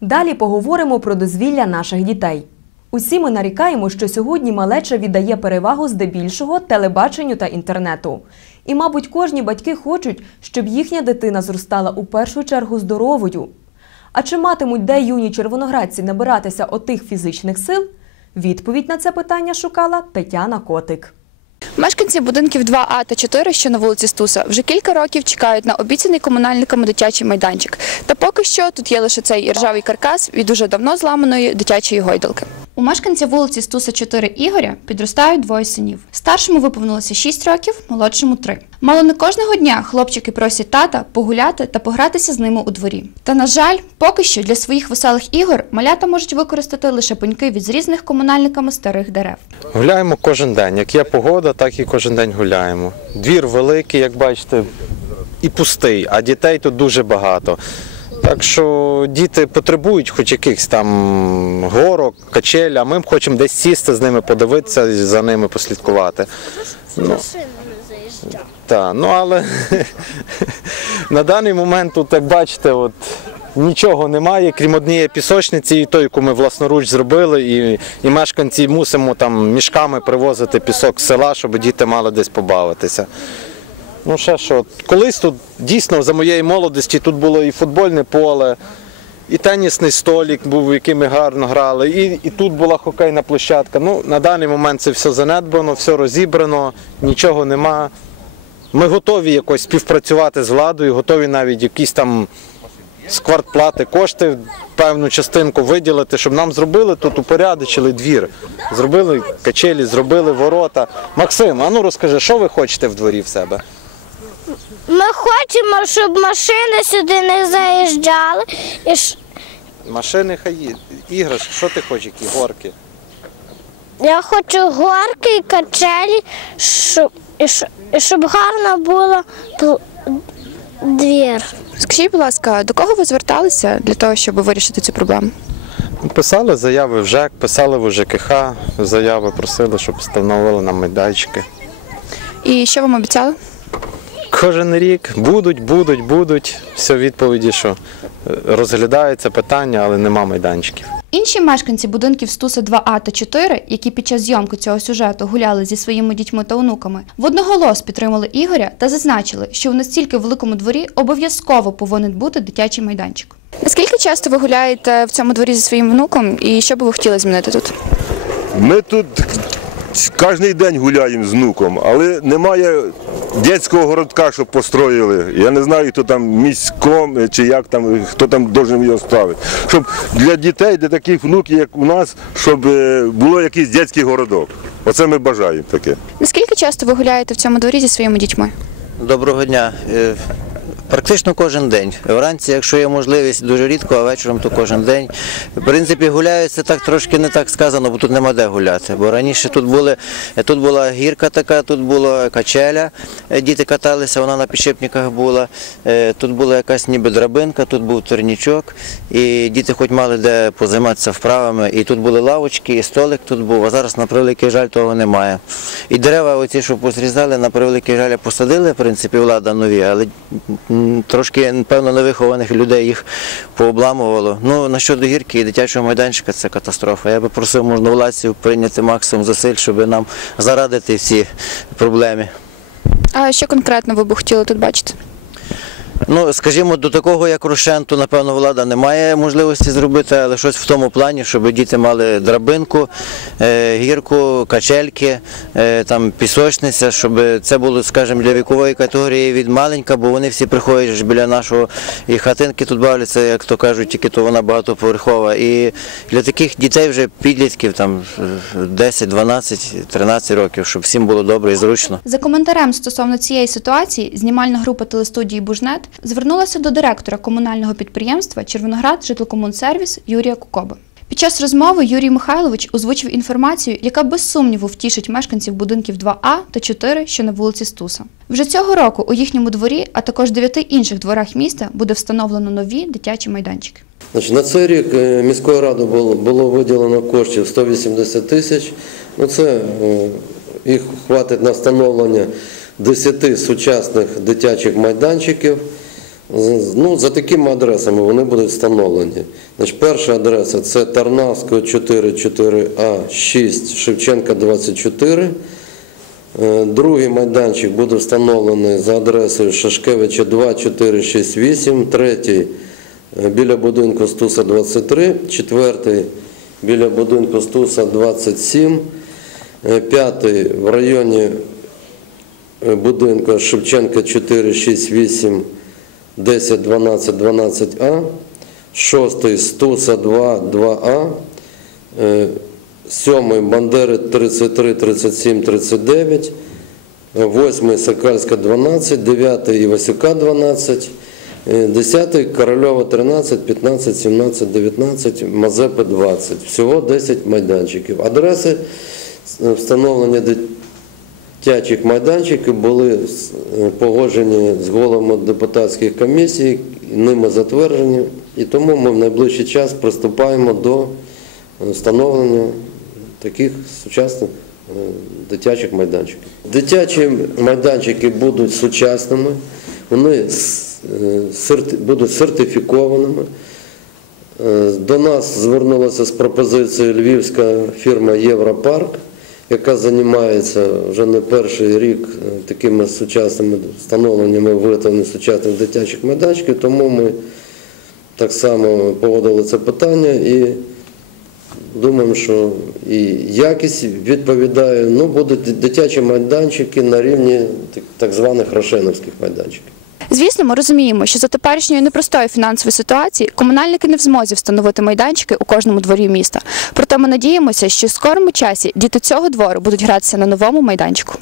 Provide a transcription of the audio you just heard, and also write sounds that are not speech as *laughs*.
Далі поговоримо про дозвілля наших дітей. Усі ми нарікаємо, що сьогодні малеча віддає перевагу здебільшого телебаченню та інтернету. І, мабуть, кожні батьки хочуть, щоб їхня дитина зростала у першу чергу здоровою. А чи матимуть де юні червоноградці набиратися отих фізичних сил? Відповідь на це питання шукала Тетяна Котик. Мешканці будинків 2А та 4, що на вулиці Стуса, вже кілька років чекають на обіцяний комунальниками дитячий майданчик. Та поки що тут є лише цей іржавий каркас від уже давно зламаної дитячої гойдалки. У мешканця вулиці Стуса 4 Ігоря підростають двоє синів. Старшому виповнилося 6 років, молодшому 3. Мало не кожного дня хлопчики просять тата погуляти та погратися з ними у дворі. Та на жаль, поки що для своїх веселих ігор малята можуть використати лише пеньки від зрізаних комунальниками старих дерев. Гуляємо кожен день. Як є погода, так і кожен день гуляємо. Двір великий, як бачите, і пустий, а дітей тут дуже багато. Так що діти потребують хоч якихось там горок, качель, а ми хочемо десь сісти з ними, подивитися, за ними послідкувати. Ну, так, ну але *laughs* на даний момент тут, як бачите, от, нічого немає, крім однієї пісочниці, і той, яку ми власноруч зробили, і, і мешканці мусимо там мішками привозити пісок з села, щоб діти мали десь побавитися. Ну, ще що, колись тут дійсно за моєї молодості тут було і футбольне поле, і тенісний столик був, який ми гарно грали, і, і тут була хокейна площадка. Ну, на даний момент це все занедбано, все розібрано, нічого нема. Ми готові якось співпрацювати з владою, готові навіть якісь там з квартплати кошти, певну частинку виділити, щоб нам зробили тут упорядочили двір. Зробили качелі, зробили ворота. Максим, а ну розкажи, що ви хочете в дворі в себе? Хочемо, щоб машини сюди не заїжджали. І ш- Машини хай є, іграшки, що ти хочеш, які горки? я хочу горки і качелі, щоб, і щоб, і щоб гарно було пл- двір. Скажіть, будь ласка, до кого ви зверталися для того, щоб вирішити цю проблему? Писали заяви в ЖЕК, писали в ЖКХ, заяви просили, щоб встановили нам майданчики. І що вам обіцяли? Кожен рік будуть, будуть, будуть. Все відповіді, що е, розглядається питання, але нема майданчиків. Інші мешканці будинків Стуса 2А та 4, які під час зйомки цього сюжету гуляли зі своїми дітьми та онуками, в одноголос підтримали Ігоря та зазначили, що в настільки великому дворі обов'язково повинен бути дитячий майданчик. Наскільки часто ви гуляєте в цьому дворі зі своїм внуком і що би ви хотіли змінити тут? Ми тут кожен день гуляємо з внуком, але немає дитячого городка, щоб построїли. Я не знаю, хто там міськом чи як там, хто там должен його ставити. Щоб для дітей, для таких внуків, як у нас, щоб е, було якийсь дитячий городок. Оце ми бажаємо таке. Наскільки часто ви гуляєте в цьому дворі зі своїми дітьми? Доброго дня. Практично кожен день. Вранці, якщо є можливість, дуже рідко, а вечором то кожен день. В принципі, гуляються так трошки не так сказано, бо тут нема де гуляти. Бо раніше тут були тут була гірка така, тут була качеля, е, діти каталися, вона на підшипниках була. Е, Тут була якась ніби драбинка, тут був турнічок, і діти хоч мали де позайматися вправами. І тут були лавочки, і столик тут був, а зараз на превеликий жаль того немає. І дерева, оці, що позрізали, на превеликий жаль посадили, в принципі, влада нові, але трошки, напевно, невихованих людей їх пообламувало. Ну, щодо гірки і дитячого майданчика це катастрофа. Я би просив можновладців прийняти максимум зусиль, щоб нам зарадити всі проблеми. А що конкретно ви б хотіли тут бачити? Ну, скажімо, до такого, як Рошен, то, напевно, влада не має можливості зробити, але щось в тому плані, щоб діти мали драбинку, е, гірку, качельки, е, там, пісочниця, щоб це було, скажімо, для вікової категорії від маленька, бо вони всі приходять біля нашого і хатинки тут бавляться, як то кажуть, тільки то вона багатоповерхова. І для таких дітей вже підлітків, там 10, 12, 13 років, щоб всім було добре і зручно. За коментарем стосовно цієї ситуації, знімальна група телестудії Бужнет звернулася до директора комунального підприємства Червоноград житлокомунсервіс Юрія Кукоба. Під час розмови Юрій Михайлович озвучив інформацію, яка без сумніву втішить мешканців будинків 2А та 4, що на вулиці Стуса. Вже цього року у їхньому дворі, а також дев'яти інших дворах міста буде встановлено нові дитячі майданчики. На цей рік е, міською радою було, було виділено коштів 180 тисяч. Ну, це е, їх хватить на встановлення 10 сучасних дитячих майданчиків. Ну, за такими адресами вони будуть встановлені. Значить, перша адреса це Тарнавського 44А 6, Шевченка 24. Е, Другий майданчик буде встановлений за адресою Шашкевича 2468, третій е, біля будинку Стуса 23, четвертий біля будинку Стуса 27, е, п'ятий в районі будинку Шевченка 468, 10, 12, 12А, шостий Стуса 2, 2А, е, сьомий Бандери 33, 37, 39, е, восьмий Сокальська 12, дев'ятий Івасюка 12, е, десятий Корольова 13, 15, 17, 19, Мазепи 20. Всього 10 майданчиків. Адреси е, встановлення дитячих майданчиків були е, погоджені з головами депутатських комісій, ними затверджені, і тому ми в найближчий час приступаємо до е, встановлення таких сучасних е, дитячих майданчиків. Дитячі майданчики будуть сучасними, вони будуть сертифікованими. До нас звернулася з пропозицією львівська фірма Європарк, яка займається вже не перший рік е, такими сучасними встановленнями виготовлення сучасних дитячих майданчиків, тому ми так само погодили це питання і думаємо, що і якість відповідає, ну будуть дитячі майданчики на рівні так званих рошеновських майданчиків. Звісно, ми розуміємо, що за теперішньої непростої фінансової ситуації комунальники не в змозі встановити майданчики у кожному дворі міста. Проте ми надіємося, що в скорому часі діти цього двору будуть гратися на новому майданчику.